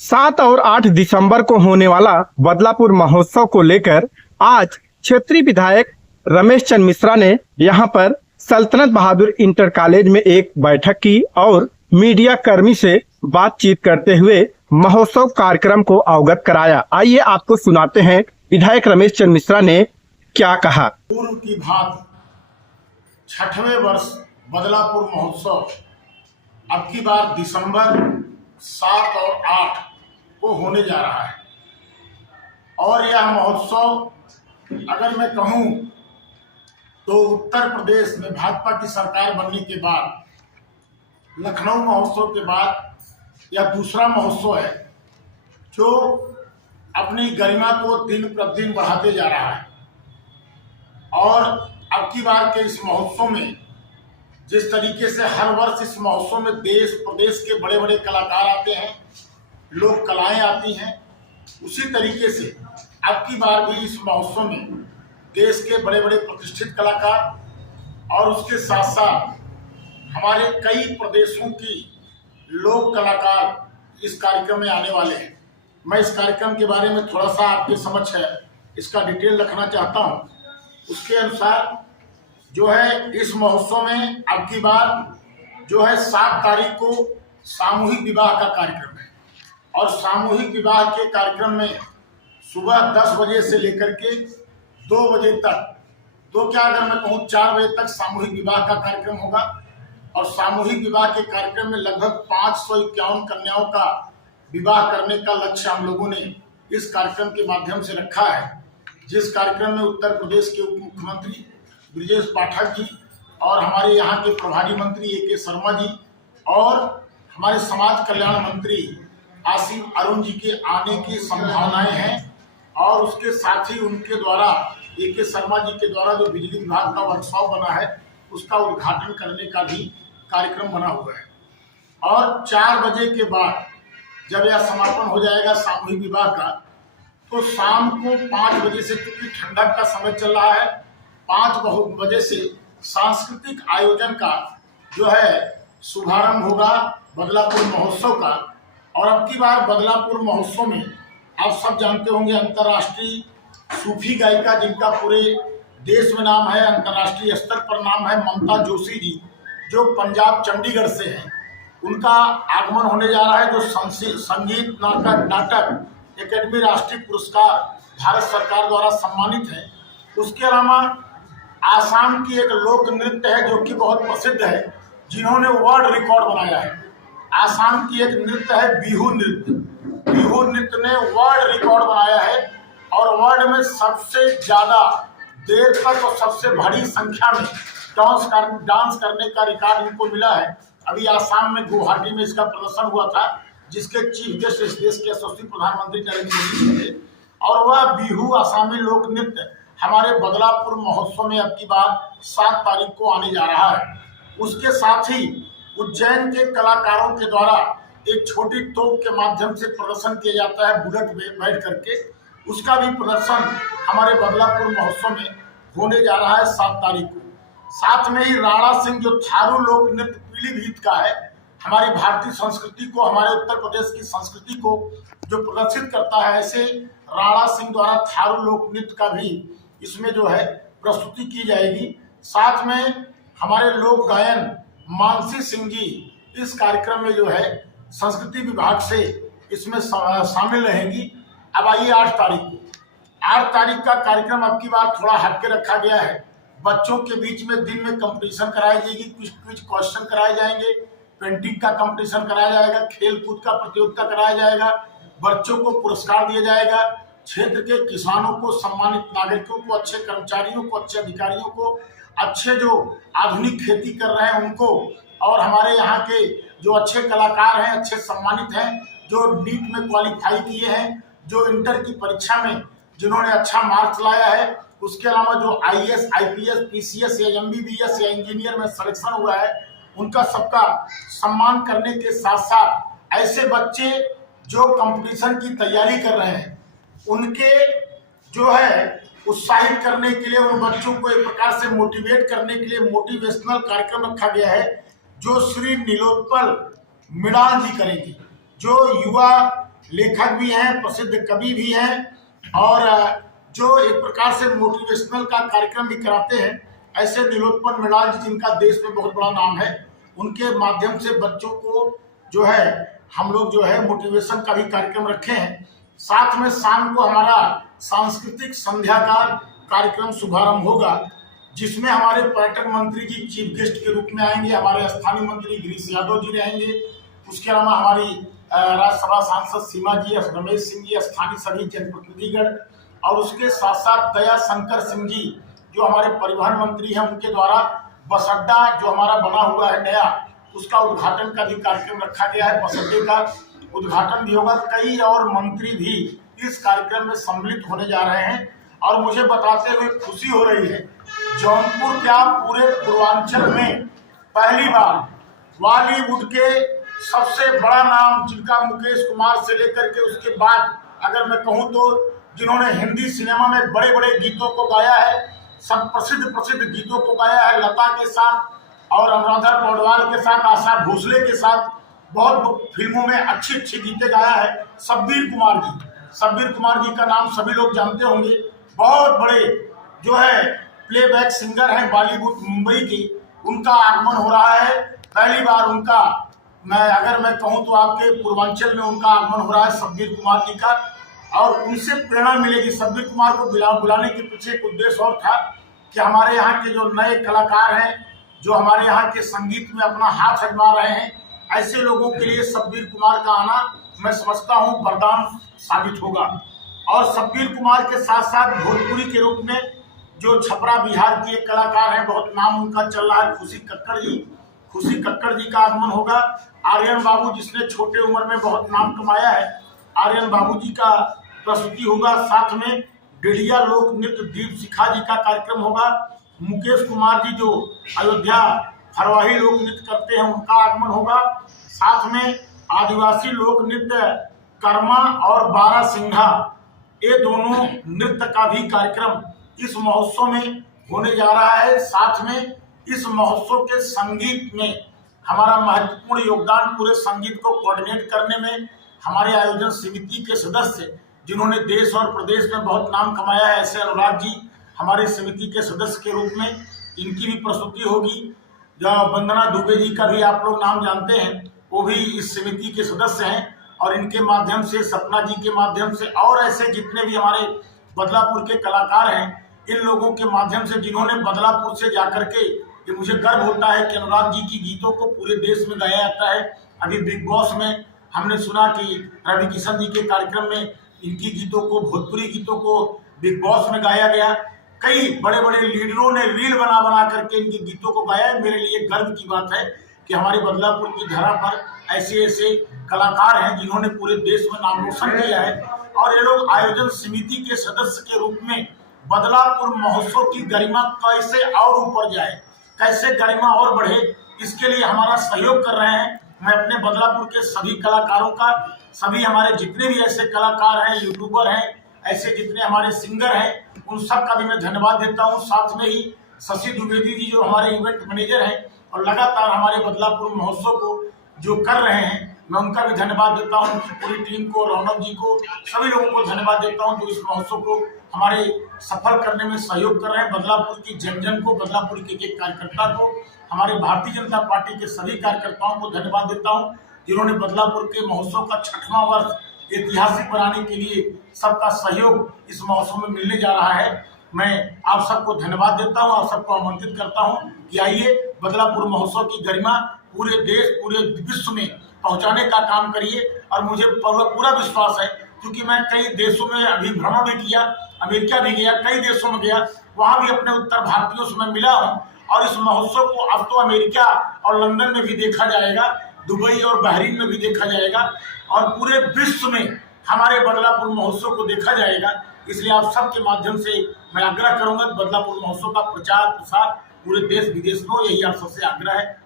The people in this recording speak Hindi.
7 और 8 दिसंबर को होने वाला बदलापुर महोत्सव को लेकर आज क्षेत्रीय विधायक रमेश चंद मिश्रा ने यहां पर सल्तनत बहादुर इंटर कॉलेज में एक बैठक की और मीडिया कर्मी से बातचीत करते हुए महोत्सव कार्यक्रम को अवगत कराया। आइए आपको सुनाते हैं विधायक रमेश चंद मिश्रा ने क्या कहा। पूर्व की भांति 6वें वर्ष बदलापुर महोत्सव अब की बार दिसंबर 7 और 8 को होने जा रहा है। और यह महोत्सव अगर मैं कहूं तो उत्तर प्रदेश में भाजपा की सरकार बनने के बाद लखनऊ महोत्सव के बाद यह दूसरा महोत्सव है जो अपनी गरिमा को दिन प्रतिदिन बढ़ाते जा रहा है। और अब की बार के इस महोत्सव में जिस तरीके से हर वर्ष इस महोत्सव में देश प्रदेश के बड़े बड़े कलाकार आते हैं, लोक कलाएं आती हैं, उसी तरीके से अब की बार भी इस महोत्सव में देश के बड़े बड़े प्रतिष्ठित कलाकार और उसके साथ साथ हमारे कई प्रदेशों की लोक कलाकार इस कार्यक्रम में आने वाले हैं। मैं इस कार्यक्रम के बारे में थोड़ा सा आपके समक्ष है इसका डिटेल रखना चाहता हूं। उसके अनुसार जो है इस महोत्सव में अब की बार जो है 7 तारीख को सामूहिक विवाह का कार्यक्रम है। और सामूहिक विवाह के कार्यक्रम में सुबह 10 बजे से लेकर के 2 बजे तक, तो क्या अगर मैं कहूँ 4 बजे तक सामूहिक विवाह का कार्यक्रम होगा। और सामूहिक विवाह के कार्यक्रम में लगभग 551 कन्याओं का विवाह करने का लक्ष्य हम लोगों ने इस कार्यक्रम के माध्यम से रखा है। जिस कार्यक्रम में उत्तर प्रदेश के उप मुख्यमंत्री ब्रिजेश पाठक जी और हमारे यहाँ के प्रभारी मंत्री ए.के. शर्मा जी और हमारे समाज कल्याण मंत्री आसिम अरुण जी के आने की संभावनाएं हैं। और उसके साथ ही उनके द्वारा ए.के. शर्मा जी के द्वारा जो बिजली विभाग का वर्कशॉप बना है उसका उद्घाटन करने का भी कार्यक्रम बना हुआ है। और 4 बजे के बाद जब यह समापन हो जाएगा सामूहिक विवाह का, तो शाम को 5 बजे से, क्योंकि ठंडक का समय चल रहा है, 5 बजे से सांस्कृतिक आयोजन का जो है शुभारंभ होगा बदलापुर महोत्सव का। और अब की बार बदलापुर महोत्सव में आप सब जानते होंगे अंतर्राष्ट्रीय सूफी गायिका जिनका पूरे देश में नाम है, अंतर्राष्ट्रीय स्तर पर नाम है, ममता जोशी जी, जो पंजाब चंडीगढ़ से हैं, उनका आगमन होने जा रहा है, जो संगीत नाटक एकेडमी राष्ट्रीय पुरस्कार भारत सरकार द्वारा सम्मानित है। उसके अलावा आसाम की एक लोक नृत्य है जो कि बहुत प्रसिद्ध है, जिन्होंने वर्ल्ड रिकॉर्ड बनाया है। आसाम की एक नृत्य है बिहू नृत्य। बिहू नृत्य ने वर्ल्ड रिकॉर्ड बनाया है और वर्ल्ड में सबसे ज्यादा देर तक और सबसे बड़ी संख्या में डांस करने का रिकॉर्ड इनको मिला है। अभी आसाम में गुवाहाटी में इसका प्रदर्शन हुआ था, जिसके चीफ गेस्ट इस देश के यशस्वी प्रधानमंत्री नरेंद्र मोदी थे। और वह बिहू आसामी लोक नृत्य हमारे बदलापुर महोत्सव में अब की बार 7 तारीख को आने जा रहा है। उसके साथ ही उज्जैन के कलाकारों के द्वारा एक छोटी तोप के माध्यम से प्रदर्शन किया जाता है, बुलेट में बैठ करके, उसका भी प्रदर्शन हमारे बदलापुर महोत्सव में होने जा रहा है 7 तारीख को। साथ में ही राणा सिंह जो थारू लोक नृत्य पीलीभीत का है, हमारी भारतीय संस्कृति को, हमारे उत्तर प्रदेश की संस्कृति को जो प्रदर्शित करता है, ऐसे राणा सिंह द्वारा थारू लोक नृत्य का भी इसमें जो है प्रस्तुति की जाएगी। साथ में हमारे लोक गायन मानसी सिंह जी इस कार्यक्रम में जो है संस्कृति विभाग से इसमें शामिल रहेंगी। अब आइए 8 तारीख को, 8 तारीख का कार्यक्रम अब की बार थोड़ा हटके रखा गया है। बच्चों के बीच में दिन में कंपटीशन कराई जाएगी, कुछ क्वेश्चन कराए जाएंगे, पेंटिंग का कंपटीशन कराया जाएगा, खेल कूद का प्रतियोगिता कराया जाएगा, बच्चों को पुरस्कार दिया जाएगा, क्षेत्र के किसानों को, सम्मानित नागरिकों को, अच्छे कर्मचारियों को, अच्छे अधिकारियों को, अच्छे जो आधुनिक खेती कर रहे हैं उनको, और हमारे यहाँ के जो अच्छे कलाकार हैं, अच्छे सम्मानित हैं, जो नीट में क्वालिफाई किए हैं, जो इंटर की परीक्षा में जिन्होंने अच्छा मार्क्स लाया है, उसके अलावा जो IAS, IPS, PCS या MBBS या इंजीनियर में सिलेक्शन हुआ है, उनका सबका सम्मान करने के साथ साथ ऐसे बच्चे जो कंपटीशन की तैयारी कर रहे हैं उनके जो है उत्साहित करने के लिए, उन बच्चों को एक प्रकार से मोटिवेट करने के लिए मोटिवेशनल कार्यक्रम रखा गया है, जो श्री नीलोत्पल मृणाल जी करेंगे, जो युवा लेखक भी हैं, प्रसिद्ध कवि भी हैं और जो एक प्रकार से मोटिवेशनल का कार्यक्रम भी कराते हैं। ऐसे नीलोत्पल मृणाल जी, जिनका देश में बहुत बड़ा नाम है, उनके माध्यम से बच्चों को जो है हम लोग जो है मोटिवेशन का भी कार्यक्रम रखे हैं। साथ में शाम को हमारा सांस्कृतिक संध्या का कार्यक्रम शुभारंभ होगा, जिसमें हमारे पर्यटन मंत्री जी चीफ गेस्ट के रूप में आएंगे, हमारे स्थानीय मंत्री गिरीश यादव जी रहेंगे, उसके अलावा हमारी राज्यसभा सांसद सीमा जी, रमेश सिंह जी, स्थानीय सभी जनप्रतिनिधिगण और उसके साथ साथ दया शंकर सिंह जी जो हमारे परिवहन मंत्री हैं, उनके द्वारा बस अड्डा जो हमारा बना हुआ है नया, उसका उद्घाटन का भी कार्यक्रम रखा गया है। बस अड्डे का उद्घाटन भी होगा। कई और मंत्री भी इस कार्यक्रम में सम्मिलित होने जा रहे हैं और मुझे बताते हुए खुशी हो रही है, जौनपुर क्या पूरे पूर्वांचल में पहली बार बॉलीवुड के सबसे बड़ा नाम, जिनका मुकेश कुमार से लेकर के उसके बाद अगर मैं कहूं तो जिन्होंने हिंदी सिनेमा में बड़े बड़े गीतों को गाया है, सब प्रसिद्ध गीतों को गाया है, लता के साथ और अनुराधा पौडवाल के साथ, आशा भोसले के साथ बहुत फिल्मों में अच्छी गीतें गाया है, शब्बीर कुमार जी। शब्बीर कुमार जी का नाम सभी लोग जानते होंगे। बहुत बड़े जो है प्लेबैक सिंगर हैं बॉलीवुड मुंबई के, उनका आगमन हो रहा है। पहली बार उनका अगर मैं कहूँ तो आपके पूर्वांचल में उनका आगमन हो रहा है शब्बीर कुमार जी का, और उनसे प्रेरणा मिलेगी। शब्बीर कुमार को बुलाने के पीछे एक उद्देश्य और था कि हमारे यहाँ के जो नए कलाकार हैं, जो हमारे यहाँ के संगीत में अपना हाथ आजमा रहे हैं, ऐसे लोगों के लिए शब्बीर कुमार का आना मैं समझता हूँ वरदान साबित होगा। और शब्बीर कुमार के साथ साथ भोजपुरी के रूप में जो छपरा बिहार के एक कलाकार हैं, बहुत नाम उनका चल रहा है, खुशी कक्कड़ जी का आगमन होगा। आर्यन बाबू, जिसने छोटे उम्र में बहुत नाम कमाया है, आर्यन बाबू जी का प्रस्तुति होगा। साथ में डेढ़िया लोक नृत्य दीप शिखा जी का कार्यक्रम होगा। मुकेश कुमार जी जो अयोध्या फरवाही लोक नृत्य करते हैं, उनका आगमन होगा। साथ में आदिवासी लोक नृत्य कर्मा और बारह सिंघा, ये दोनों नृत्य का भी कार्यक्रम इस महोत्सव में होने जा रहा है। साथ में इस महोत्सव के संगीत में हमारा महत्वपूर्ण योगदान, पूरे संगीत को कोऑर्डिनेट करने में हमारे आयोजन समिति के सदस्य, जिन्होंने देश और प्रदेश में बहुत नाम कमाया है, ऐसे अनुराग जी हमारे समिति के सदस्य के रूप में, इनकी भी प्रस्तुति होगी। वंदना दुबे जी का भी आप लोग नाम जानते हैं, वो भी इस समिति के सदस्य हैं और इनके माध्यम से, सपना जी के माध्यम से और ऐसे जितने भी हमारे बदलापुर के कलाकार हैं, इन लोगों के माध्यम से, जिन्होंने बदलापुर से जाकर के, ये मुझे गर्व होता है कि अनुराग जी की गीतों को पूरे देश में गाया जाता है। अभी बिग बॉस में हमने सुना कि रवि किशन जी के कार्यक्रम में इनकी गीतों को, भोजपुरी गीतों को बिग बॉस में गाया गया। कई बड़े बड़े लीडरों ने रील बना करके इनके गीतों को गाया है। मेरे लिए गर्व की बात है कि हमारे बदलापुर की धरा पर ऐसे कलाकार हैं जिन्होंने पूरे देश में नाम रोशन किया है। और ये लोग आयोजन समिति के सदस्य के रूप में बदलापुर महोत्सव की गरिमा कैसे और ऊपर जाए, कैसे गरिमा और बढ़े, इसके लिए हमारा सहयोग कर रहे हैं। मैं अपने बदलापुर के सभी कलाकारों का, सभी हमारे जितने भी ऐसे कलाकार हैं, यूट्यूबर हैं, ऐसे जितने हमारे सिंगर हैं, उन सब का भी मैं धन्यवाद देता हूँ। साथ में ही शशि द्विवेदी जी जो हमारे इवेंट मैनेजर हैं और लगातार हमारे बदलापुर महोत्सव को जो कर रहे हैं, मैं उनका भी धन्यवाद देता हूँ। उनकी पूरी टीम को, रौनक जी को, सभी लोगों को धन्यवाद देता हूँ जो इस महोत्सव को हमारे सफल करने में सहयोग कर रहे हैं। बदलापुर की जन को, बदलापुर के एक कार्यकर्ता को, हमारे भारतीय जनता पार्टी के सभी कार्यकर्ताओं को धन्यवाद देता हूँ, जिन्होंने बदलापुर के महोत्सव का 6वां वर्ष ऐतिहासिक बनाने के लिए सबका सहयोग इस महोत्सव में मिलने जा रहा है। मैं आप सबको धन्यवाद देता हूं, आप सबको आमंत्रित करता हूं कि आइए बदलापुर महोत्सव की गरिमा पूरे देश, पूरे विश्व में पहुंचाने का काम करिए। और मुझे पूरा विश्वास है, क्योंकि मैं कई देशों में अभी भ्रमण भी किया, अमेरिका भी गया, कई देशों में गया, वहां भी अपने उत्तर भारतीयों से मैं मिला हूँ। और इस महोत्सव को अब तो अमेरिका और लंदन में भी देखा जाएगा, दुबई और बहरीन में भी देखा जाएगा, और पूरे विश्व में हमारे बदलापुर महोत्सव को देखा जाएगा। इसलिए आप सबके माध्यम से मैं आग्रह करूंगा, बदलापुर महोत्सव का प्रचार प्रसार पूरे देश विदेश में हो, यही आप सबसे आग्रह है।